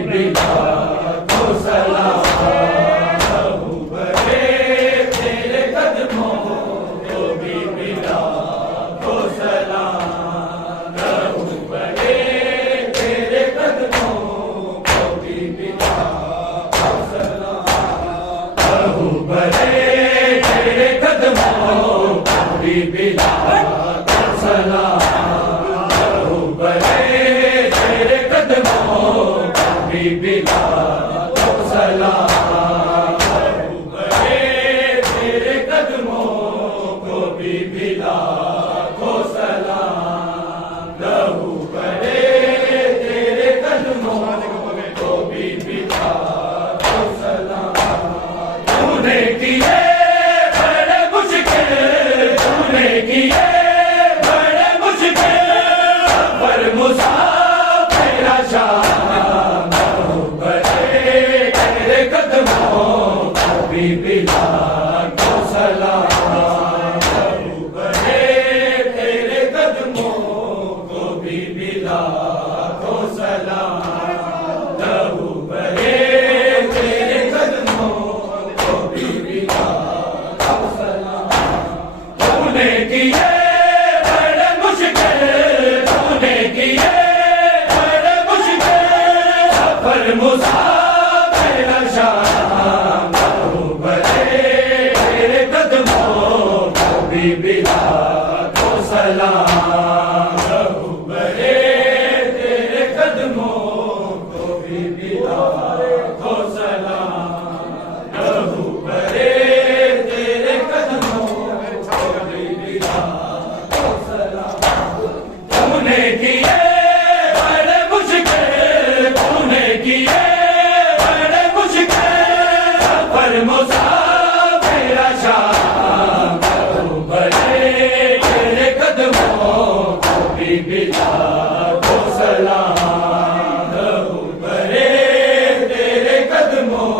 بھی لاکھوں سلام لہو بہے تیرے قدموں کو بھی لاکھوں سلام لہو بہے تیرے قدموں کو بھی لاکھوں سلام لہو بہے تیرے قدموں کو بھی لاکھوں سلام لہو بہے تیرے قدموں کو بھی لاکھوں سلام لہو بہے تیرے قدموں کو بھی لاکھوں سلام لہو بہے تیرے قدموں کو بھی لاکھوں سلام تو نے کیے بڑے مشکل تو نے کیے بڑے مشکل پر مسافر شام لہو بہے تیرے قدموں کو بھی لاکھوں سلام لہو بہے تیرے قدموں کو بھی لاکھوں سلام لہو بہے تیرے قدموں کو بھی لاکھوں سلام تو نے کیے بڑے مشکل تو نے کیے بڑے مشکل سفر مسافر شام لہو بہے تیرے قدموں کو بھی لاکھوں سلام لہو بہے تیرے قدموں کو بھی لاکھوں سلام لہو بہے تیرے قدموں کو بھی لاکھوں سلام تو نے کیے بڑے مشکل تو نے کیے بڑے مشکل سفر مسافر شام لہو بہے تیرے قدموں کو بھی لاکھوں سلام لہو بہے تیرے قدموں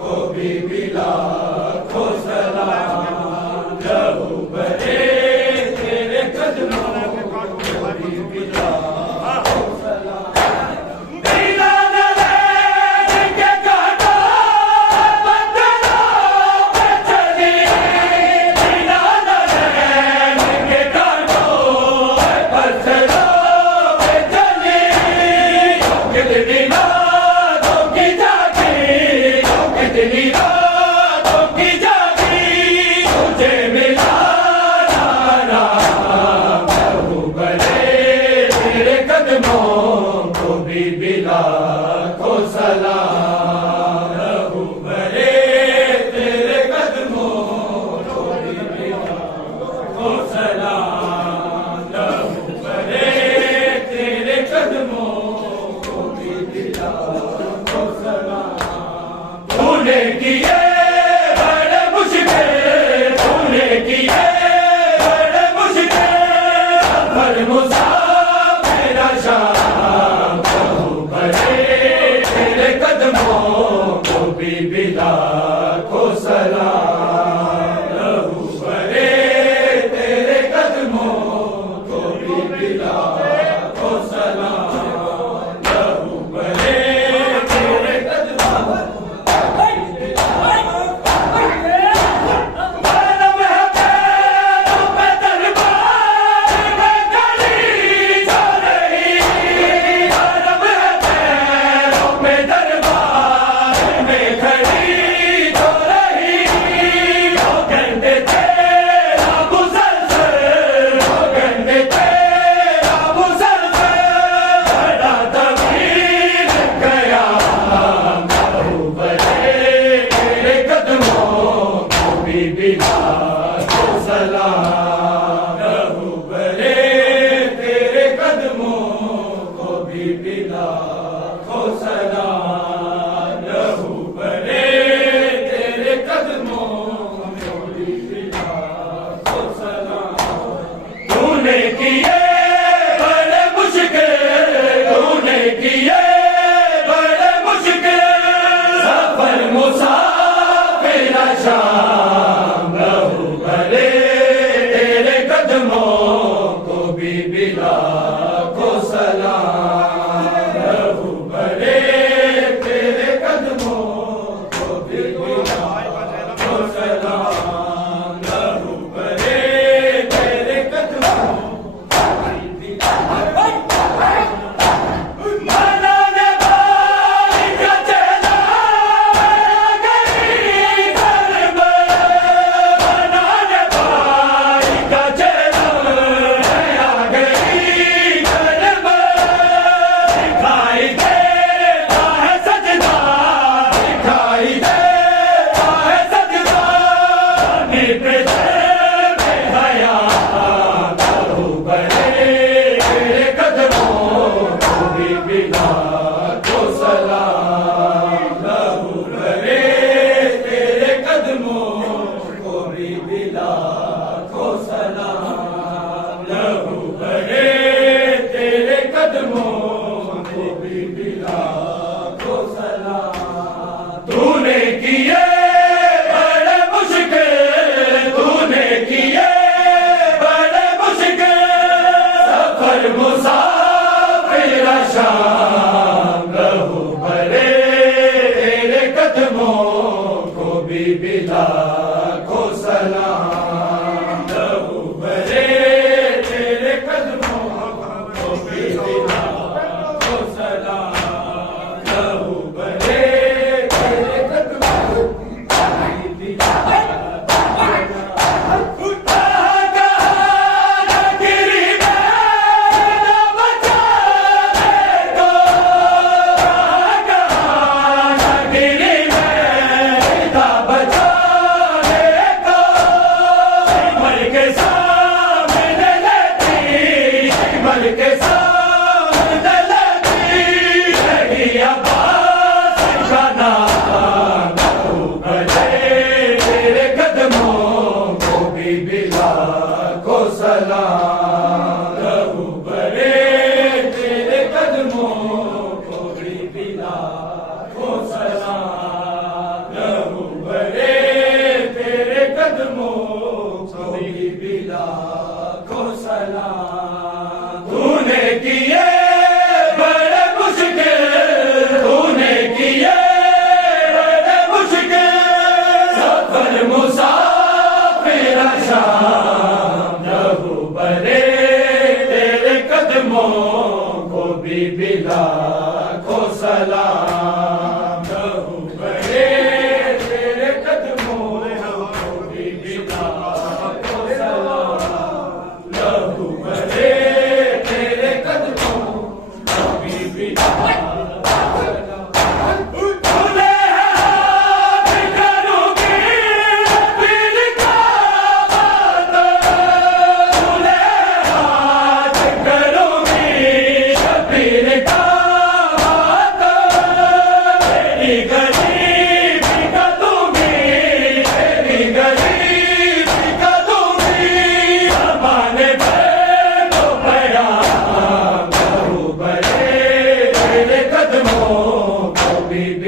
کو بھی لاکھوں سلام لہو بہے تیرے قدموں کو بھی لاکھوں سلام دینا نہ لین کے کاٹا پتھروں پہ چلی دینا نہ لین کے کاٹا پتھروں پہ چلی کتنی راتوں کی جاگی کتنی راتوں کی جاگی تجھے ملا رام لہو بہے تیرے قدموں کو بھی لاکھوں سلام لہو بہے تیرے قدموں کو بھی لاکھوں سلام لہو بہے تیرے قدموں کو بھی لاکھوں سلام تو نے کیے بڑے مشکل تو نے کیے بڑے مشکل سفر مسافر شام لہو بہے تیرے قدموں کو بھی لاکھوں سلام لہو بہے تیرے قدموں کو بھی لاکھوں سلام لہو بہے تیرے قدموں معلوم ہے پیروں پہ دربار میں کھڑی جو رہی معلوم ہے پیروں پہ دربار میں کھڑی جو رہی دو گھنٹے تیرا مسلسل دو گھنٹے تیرا مسلسل بڑا طویل قیام لہو بہے تیرے قدموں کو بھی لاکھوں سلام لہو بہے تیرے قدموں کو بھی لاکھوں سلام لہو بہے تیرے قدموں کو بھی لاکھوں سلام تو نے کیے بڑے مشکل تو نے کیے بڑے مشکل سفر مسافر شام لہو بہے تیرے قدموں کو بھی لاکھوں سلام لہو بہے شام لہو بھرے تیرے قدموں کو بھی لاکھوں سلام لہو بھرے تیرے قدموں کو بھی لاکھوں سلام لہو بھرے تیرے قدموں کو بھی لاکھوں سلام لہو بھرے تیرے قدموں کو بھی لاکھوں سلام لہو بھرے تیرے قدموں کو بھی لاکھوں سلام لہو بھرے تیرے قدموں کو بھی لاکھوں سلام لہو بھرے تیرے قدموں کو بھی لاکھوں سلام تو نے کیے بڑے مشکل تو نے کیے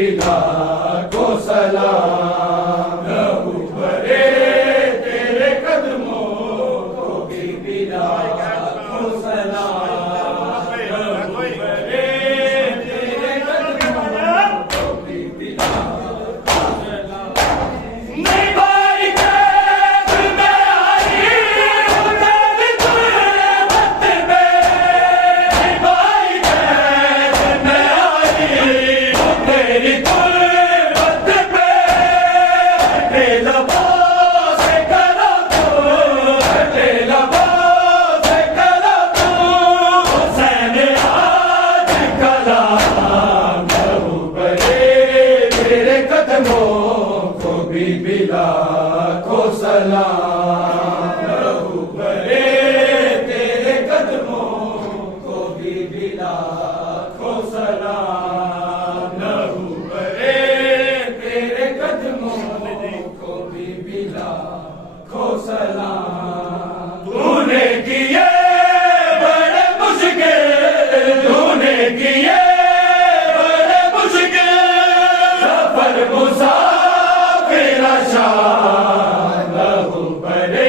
بڑے مشکل سفر شام لہو بھرے تیرے قدموں کو بھی لاکھوں سلام لہو بھرے تیرے قدموں کو بھی لاکھوں سلام لہو بھرے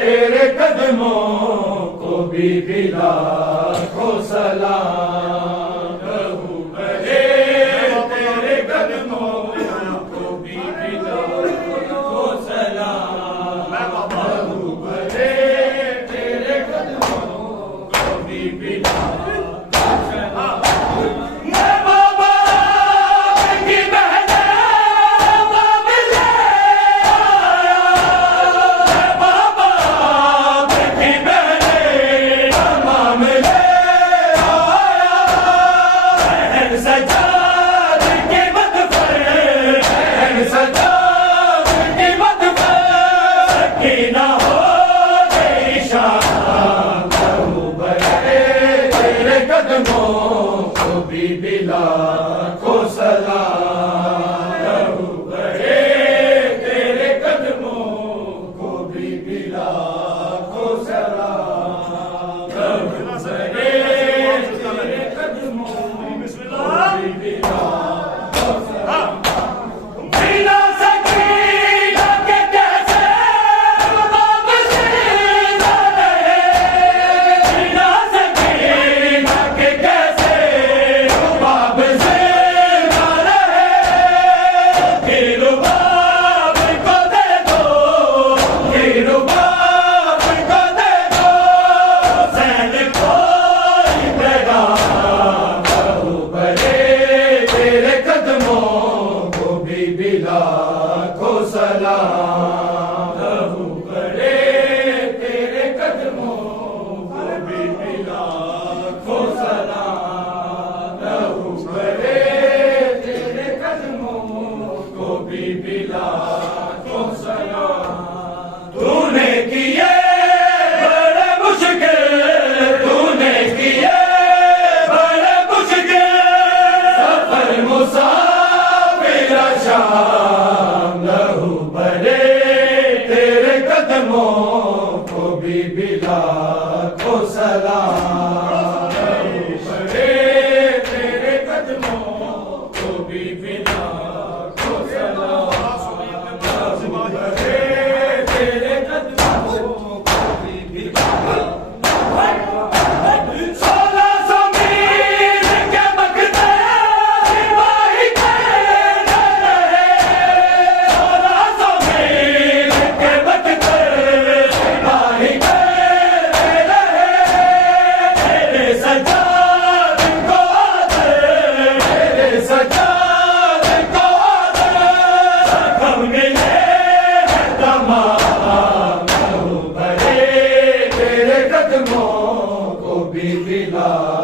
تیرے قدموں کو بھی لاکھوں سلام لاکھوں سلام لہو بھرے تیرے قدموں کو بھی لاکھوں سلام لہو بھرے تیرے قدموں کو بھی لاکھوں سلام بنا سکینہ کے کیسے واپس رہے بنا سکینہ کے کیسے بھی بلال